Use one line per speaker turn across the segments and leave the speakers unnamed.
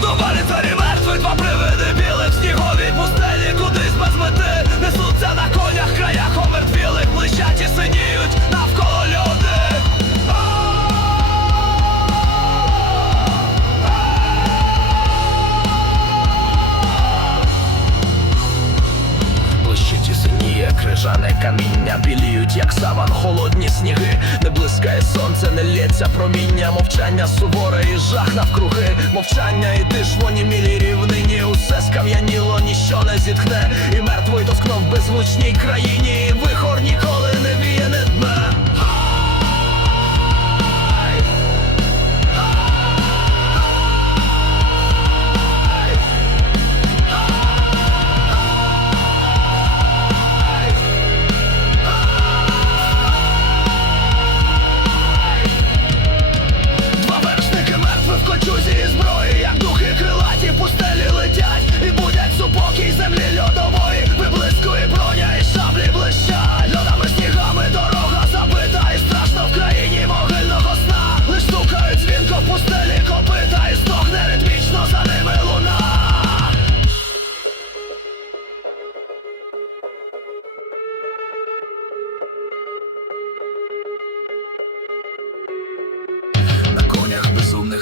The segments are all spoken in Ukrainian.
Nobody tell him крижане каміння Біліють, як саван, холодні сніги. Не блискає сонце, не лється проміння. Мовчання суворе і жах навкруги. Мовчання і ти ж вонімілі рівнині. Усе скам'яніло, ніщо не зітхне. І мертвий тоскнув в беззвучній країні. І вихор ніколи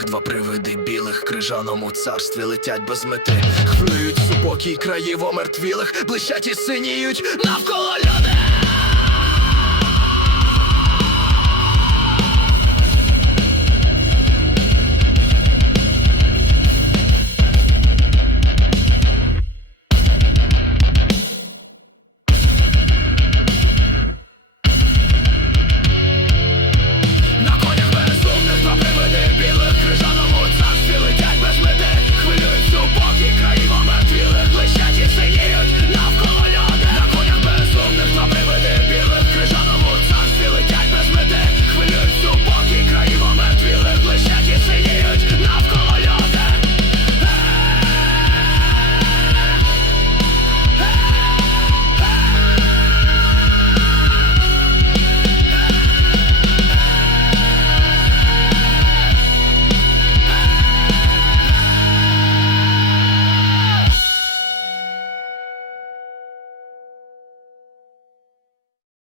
два привиди білих крижаному царстві летять без мети. Хвилюють супокій країв омертвілих, блищать і синіють навколо люди.